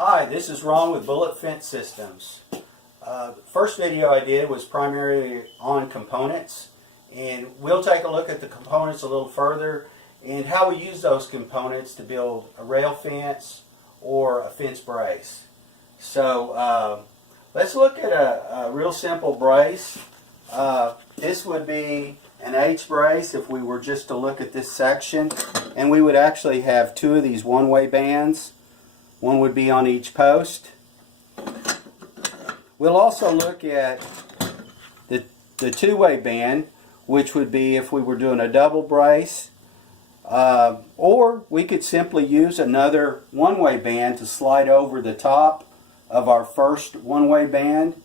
Hi, this is Ron with Bullet Fence Systems. The first video I did was primarily on components, and we'll take a look at the components a little further and how we use those components to build a rail fence or a fence brace. So let's look at a real simple brace. This would be an H brace if we were just to look at this section, and we would actually have two of these one-way bands. One would be on each post. We'll also look at the two-way band, which would be if we were doing a double brace, or we could simply use another one-way band to slide over the top of our first one-way band,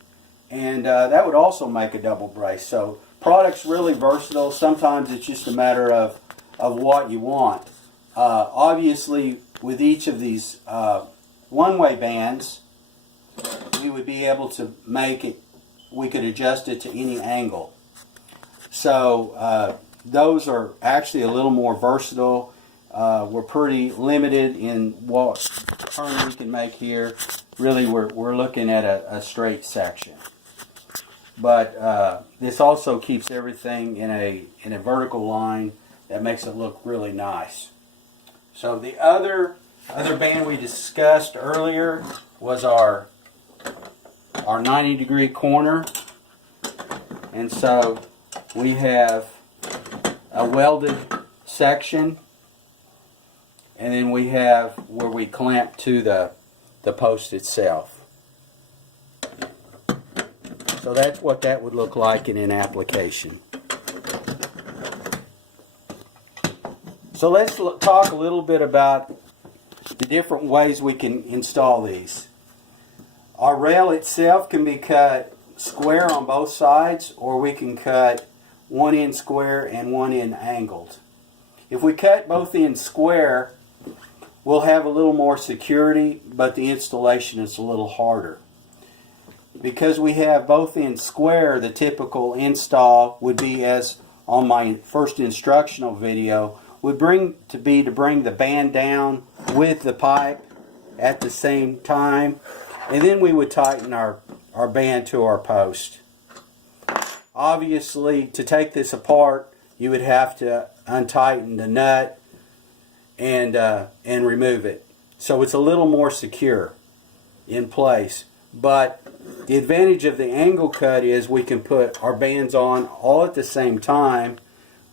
and that would also make a double brace. So product's really versatile. Sometimes it's just a matter of what you want. Obviously, with each of these one-way bands, we would be able to make it, we could adjust it to any angle. So those are actually a little more versatile. We're pretty limited in what turn we can make here. Really, we're looking at a straight section. But this also keeps everything in a vertical line that makes it look really nice. So the other band we discussed earlier was our 90-degree corner, and so we have a welded section, and then we have where we clamp to the post itself. So that's what that would look like in an application. So let's talk a little bit about the different ways we can install these. Our rail itself can be cut square on both sides, or we can cut one end square and one end angled. If we cut both ends square, we'll have a little more security, but the installation is a little harder. Because we have both ends square, the typical install would be, as on my first instructional video, would bring the band down with the pipe at the same time, and then we would tighten our band to our post. Obviously, to take this apart, you would have to untighten the nut and remove it. So it's a little more secure in place. But the advantage of the angle cut is we can put our bands on all at the same time.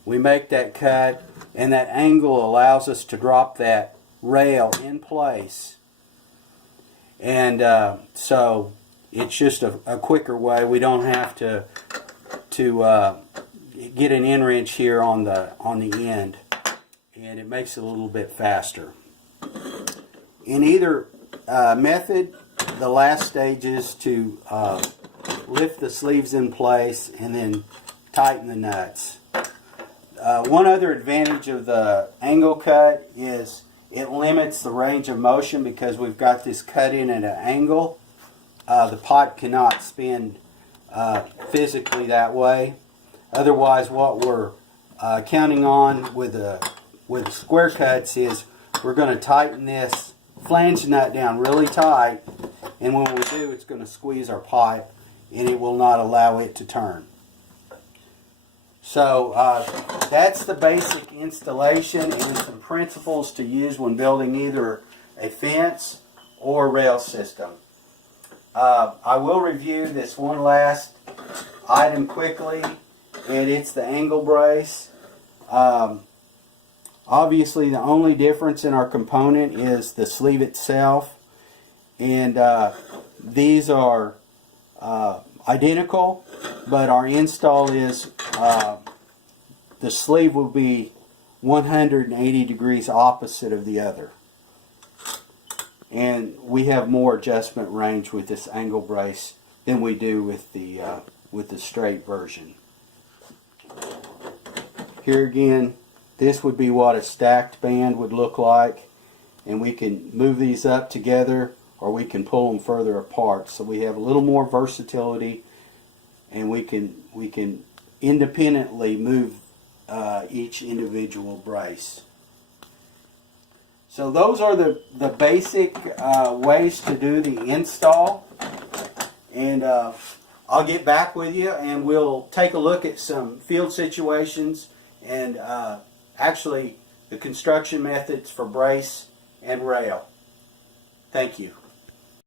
We make that cut, and that angle allows us to drop that rail in place. And so it's just a quicker way. We don't have to get an end wrench here on the end, and it makes it a little bit faster. In either method, the last stage is to lift the sleeves in place and then tighten the nuts. One other advantage of the angle cut is it limits the range of motion because we've got this cut in at an angle. The pipe cannot spin physically that way. Otherwise, what we're counting on with square cuts is we're going to tighten this flange nut down really tight, and when we do, it's going to squeeze our pipe and it will not allow it to turn. So that's the basic installation and some principles to use when building either a fence or rail system. I will review this one last item quickly, and it's the angle brace. Obviously, the only difference in our component is the sleeve itself, and these are identical, but our install is the sleeve will be 180 degrees opposite of the other, and we have more adjustment range with this angle brace than we do with the straight version. Here again, this would be what a stacked band would look like, and we can move these up together or we can pull them further apart. So we have a little more versatility, and we can independently move each individual brace. So those are the basic ways to do the install. And I'll get back with you and we'll take a look at some field situations and actually the construction methods for brace and rail. Thank you.